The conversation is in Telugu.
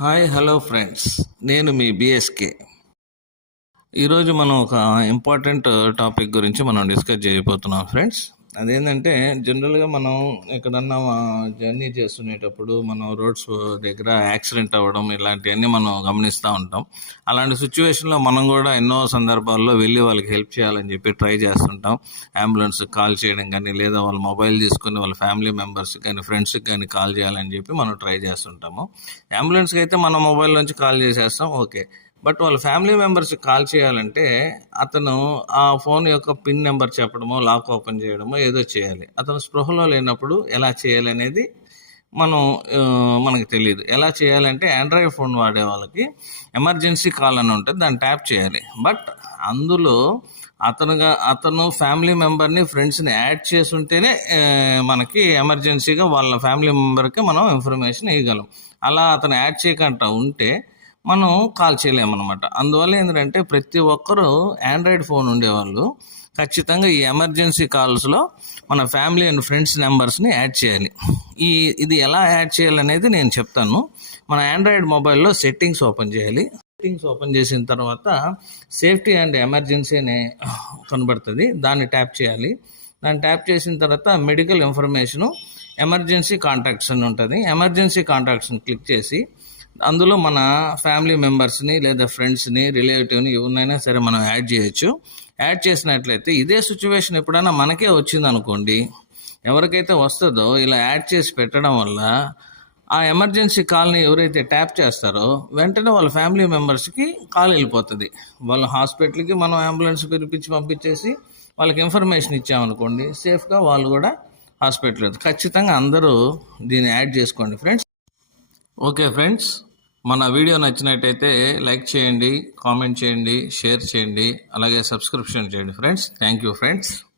Hi hello friends. నేను మీ బిఎస్కే. ఈరోజు మనం ఒక ఇంపార్టెంట్ టాపిక్ గురించి మనం డిస్కస్ చేయబోతున్నాం ఫ్రెండ్స్. అదేంటంటే జనరల్గా మనం ఎక్కడన్నా జర్నీ చేస్తునేటప్పుడు మనం రోడ్స్ దగ్గర యాక్సిడెంట్ అవ్వడం ఇలాంటివన్నీ మనం గమనిస్తూ ఉంటాం. అలాంటి సిచ్యువేషన్లో మనం కూడా ఎన్నో సందర్భాల్లో వెళ్ళి వాళ్ళకి హెల్ప్ చేయాలని చెప్పి ట్రై చేస్తుంటాం. అంబులెన్స్ కాల్ చేయడం కానీ లేదా వాళ్ళ మొబైల్ తీసుకుని వాళ్ళ ఫ్యామిలీ మెంబర్స్కి కానీ ఫ్రెండ్స్కి కానీ కాల్ చేయాలని చెప్పి మనం ట్రై చేస్తుంటాము. అంబులెన్స్కి అయితే మన మొబైల్ నుంచి కాల్ చేసేస్తాం. ఓకే. బట్ వాళ్ళ ఫ్యామిలీ మెంబర్స్కి కాల్ చేయాలంటే అతను ఆ ఫోన్ యొక్క పిన్ నెంబర్ చెప్పడమో లాక్ ఓపెన్ చేయడమో ఏదో చేయాలి. అతను స్పృహలో లేనప్పుడు ఎలా చేయాలి అనేది మనం మనకు తెలియదు ఎలా చేయాలంటే ఆండ్రాయిడ్ ఫోన్ వాడే వాళ్ళకి ఎమర్జెన్సీ కాల్ అని ఉంటుంది దాన్ని ట్యాప్ చేయాలి. బట్ అందులో అతనుగా అతను ఫ్యామిలీ మెంబర్ని ఫ్రెండ్స్ని యాడ్ చేసి ఉంటేనే మనకి ఎమర్జెన్సీగా వాళ్ళ ఫ్యామిలీ మెంబర్కి మనం ఇన్ఫర్మేషన్ ఇవ్వగలం. అలా అతను యాడ్ చేయకుండా ఉంటే మనం కాల్ చేయలేమన్నమాట. అందువల్ల ఏంటంటే ప్రతి ఒక్కరూ ఆండ్రాయిడ్ ఫోన్ ఉండేవాళ్ళు. ఖచ్చితంగా ఈ ఎమర్జెన్సీ కాల్స్లో మన ఫ్యామిలీ అండ్ ఫ్రెండ్స్ నెంబర్స్ని యాడ్ చేయాలి. ఈ ఇది ఎలా యాడ్ చేయాలనేది నేను చెప్తాను. మన ఆండ్రాయిడ్ మొబైల్లో సెట్టింగ్స్ ఓపెన్ చేయాలి. సెట్టింగ్స్ ఓపెన్ చేసిన తర్వాత సేఫ్టీ అండ్ ఎమర్జెన్సీ అనే కనబడుతుంది. దాన్ని ట్యాప్ చేయాలి. దాన్ని ట్యాప్ చేసిన తర్వాత మెడికల్ ఇన్ఫర్మేషను ఎమర్జెన్సీ కాంటాక్ట్స్ అని ఉంటుంది. ఎమర్జెన్సీ కాంటాక్ట్స్ని క్లిక్ చేసి అందులో మన ఫ్యామిలీ మెంబర్స్ని లేదా ఫ్రెండ్స్ని రిలేటివ్ని ఎవరినైనా సరే మనం యాడ్ చేయొచ్చు. యాడ్ చేసినట్లయితే ఇదే సిచ్యువేషన్ ఎప్పుడైనా మనకే వచ్చింది అనుకోండి ఎవరికైతే వస్తుందో ఇలా యాడ్ చేసి పెట్టడం వల్ల ఆ ఎమర్జెన్సీ కాల్ని ఎవరైతే ట్యాప్ చేస్తారో వెంటనే వాళ్ళ ఫ్యామిలీ మెంబర్స్కి కాల్ వెళ్ళిపోతుంది. వాళ్ళ హాస్పిటల్కి మనం అంబులెన్స్ పిలిపించి పంపించేసి వాళ్ళకి ఇన్ఫర్మేషన్ ఇచ్చామనుకోండి సేఫ్గా వాళ్ళు కూడా హాస్పిటల్ ఖచ్చితంగా అందరూ దీన్ని యాడ్ చేసుకోండి ఫ్రెండ్స్. ఓకే ఫ్రెండ్స్ మన వీడియో నచ్చినట్టయితే లైక్ చేయండి కామెంట్ చేయండి షేర్ చేయండి అలాగే సబ్స్క్రిప్షన్ చేయండి. Friends thank you friends.